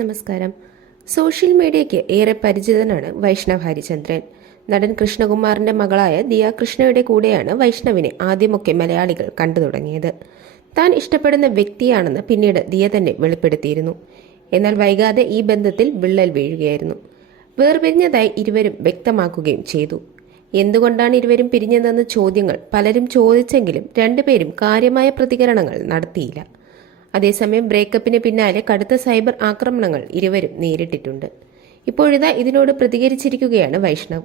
നമസ്കാരം. സോഷ്യൽ മീഡിയയ്ക്ക് ഏറെ പരിചിതനാണ് വൈഷ്ണവ് ഹരിചന്ദ്രൻ. നടൻ കൃഷ്ണകുമാറിന്റെ മകളായ ദിയ കൃഷ്ണയുടെ കൂടെയാണ് വൈഷ്ണവിനെ ആദ്യമൊക്കെ മലയാളികൾ കണ്ടു തുടങ്ങിയത്. താൻ ഇഷ്ടപ്പെടുന്ന വ്യക്തിയാണെന്ന് പിന്നീട് ദിയ തന്നെ വെളിപ്പെടുത്തിയിരുന്നു. എന്നാൽ വൈകാതെ ഈ ബന്ധത്തിൽ വിള്ളൽ വീഴുകയായിരുന്നു. വേർപിരിഞ്ഞതായി ഇരുവരും വ്യക്തമാക്കുകയും ചെയ്തു. എന്തുകൊണ്ടാണ് ഇരുവരും പിരിഞ്ഞതെന്ന ചോദ്യങ്ങൾ പലരും ചോദിച്ചെങ്കിലും രണ്ടുപേരും കാര്യമായ പ്രതികരണങ്ങൾ നടത്തിയില്ല. അതേസമയം ബ്രേക്കപ്പിന് പിന്നാലെ കടുത്ത സൈബർ ആക്രമണങ്ങൾ ഇരുവരും നേരിട്ടിട്ടുണ്ട്. ഇപ്പോഴിതാ ഇതിനോട് പ്രതികരിച്ചിരിക്കുകയാണ് വൈഷ്ണവ്.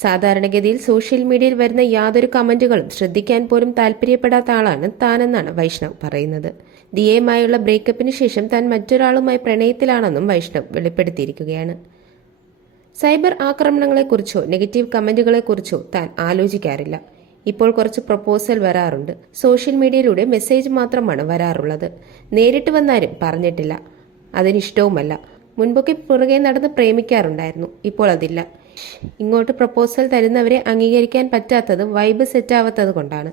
സാധാരണഗതിയിൽ സോഷ്യൽ മീഡിയയിൽ വരുന്ന യാതൊരു കമന്റുകളും ശ്രദ്ധിക്കാൻ പോലും താല്പര്യപ്പെടാത്ത ആളാണ് താനെന്നാണ് വൈഷ്ണവ് പറയുന്നത്. ദിയയുമായുള്ള ബ്രേക്കപ്പിന് ശേഷം താൻ മറ്റൊരാളുമായി പ്രണയത്തിലാണെന്നും വൈഷ്ണവ് വെളിപ്പെടുത്തിയിരിക്കുകയാണ്. സൈബർ ആക്രമണങ്ങളെക്കുറിച്ചോ നെഗറ്റീവ് കമന്റുകളെക്കുറിച്ചോ താൻ ആലോചിക്കാറില്ല. ഇപ്പോൾ കുറച്ച് പ്രപ്പോസൽ വരാറുണ്ട്. സോഷ്യൽ മീഡിയയിലൂടെ മെസ്സേജ് മാത്രമാണ് വരാറുള്ളത്. നേരിട്ട് വന്നാലും പറഞ്ഞിട്ടില്ല. അതിനിഷ്ടവുമല്ല. മുൻപൊക്കെ പുറകെ നടന്ന് പ്രേമിക്കാറുണ്ടായിരുന്നു. ഇപ്പോൾ അതില്ല. ഇങ്ങോട്ട് പ്രപ്പോസൽ തരുന്നവരെ അംഗീകരിക്കാൻ പറ്റാത്തത് വൈബ് സെറ്റാവാത്തത് കൊണ്ടാണ്.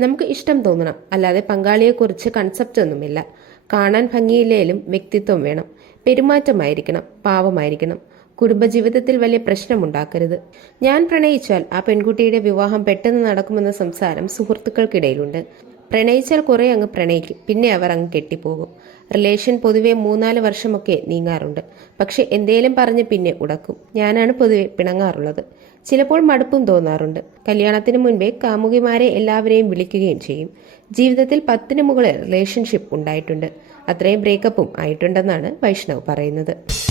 നമുക്ക് ഇഷ്ടം തോന്നണം. അല്ലാതെ പങ്കാളിയെക്കുറിച്ച് കൺസെപ്റ്റ് ഒന്നുമില്ല. കാണാൻ ഭംഗിയില്ലേലും വ്യക്തിത്വം വേണം. പെരുമാറ്റമായിരിക്കണം. പാവമായിരിക്കണം. കുടുംബജീവിതത്തിൽ വലിയ പ്രശ്നമുണ്ടാക്കരുത്. ഞാൻ പ്രണയിച്ചാൽ ആ പെൺകുട്ടിയുടെ വിവാഹം പെട്ടെന്ന് നടക്കുമെന്ന സംസാരം സുഹൃത്തുക്കൾക്കിടയിലുണ്ട്. പ്രണയിച്ചാൽ കുറെ അങ്ങ് പ്രണയിക്കും. പിന്നെ അവർ അങ്ങ് കെട്ടിപ്പോകും. റിലേഷൻ പൊതുവെ മൂന്നാൽ വർഷമൊക്കെ നീങ്ങാറുണ്ട്. പക്ഷെ എന്തേലും പറഞ്ഞ് പിന്നെ ഉടക്കും. ഞാനാണ് പൊതുവെ പിണങ്ങാറുള്ളത്. ചിലപ്പോൾ മടുപ്പും തോന്നാറുണ്ട്. കല്യാണത്തിന് മുൻപേ കാമുകിമാരെ എല്ലാവരെയും വിളിക്കുകയും ചെയ്യും. ജീവിതത്തിൽ പത്തിന് മുകളിൽ റിലേഷൻഷിപ്പ് ഉണ്ടായിട്ടുണ്ട്. അത്രയും ബ്രേക്കപ്പും ആയിട്ടുണ്ടെന്നാണ് വൈഷ്ണവ് പറയുന്നത്.